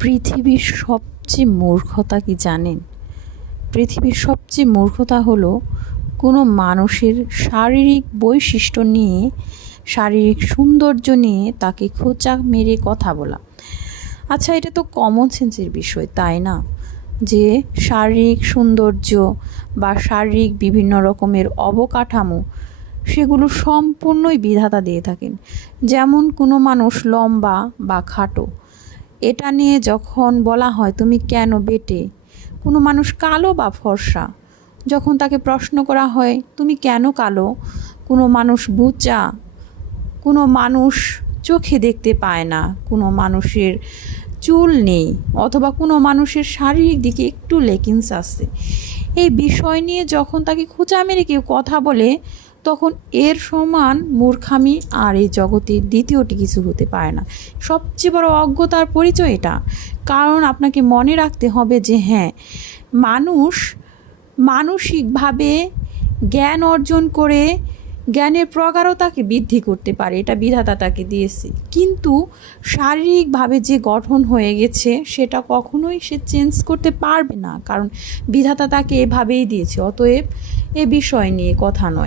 পৃথিবীর সবচেয়ে মূর্খতা কি জানেন? পৃথিবীর সবচেয়ে মূর্খতা হলো কোনো মানুষের শারীরিক বৈশিষ্ট্য নিয়ে, শারীরিক সৌন্দর্য নিয়ে তাকে খোঁচা মেরে কথা বলা। আচ্ছা, এটা তো কমন সেন্সের বিষয়, তাই না? যে শারীরিক সৌন্দর্য বা শারীরিক বিভিন্ন রকমের অবকাঠামো সেগুলো সম্পূর্ণই বিধাতা দিয়ে থাকেন। যেমন কোনো মানুষ লম্বা বা খাটো, এটা নিয়ে যখন বলা হয় তুমি কেন বেঁটে, কোনো মানুষ কালো বা ফর্সা, যখন তাকে প্রশ্ন করা হয় তুমি কেন কালো, কোনো মানুষ বুচা, কোনো মানুষ চোখে দেখতে পায় না, কোনো মানুষের চুল নেই, অথবা কোনো মানুষের শারীরিক দিকে একটু লেকিংস আছে, এই বিষয় নিয়ে যখন তাকে খোঁচা মেরে কেউ কথা বলে, তখন এর সমান মূর্খামি আর এই জগতে দ্বিতীয়টি কিছু হতে পারে না। সবচেয়ে বড় অজ্ঞতার পরিচয় এটা। কারণ আপনাকে মনে রাখতে হবে যে হ্যাঁ, মানুষ মানসিকভাবে জ্ঞান অর্জন করে জ্ঞানের প্রগাঢ়তাকে বৃদ্ধি করতে পারে, এটা বিধাতা তাকে দিয়েছে। কিন্তু শারীরিকভাবে যে গঠন হয়ে গেছে সেটা কখনোই সে চেঞ্জ করতে পারবে না, কারণ বিধাতা তাকে এভাবেই দিয়েছে। অতএব এ বিষয় নিয়ে কথা নয়।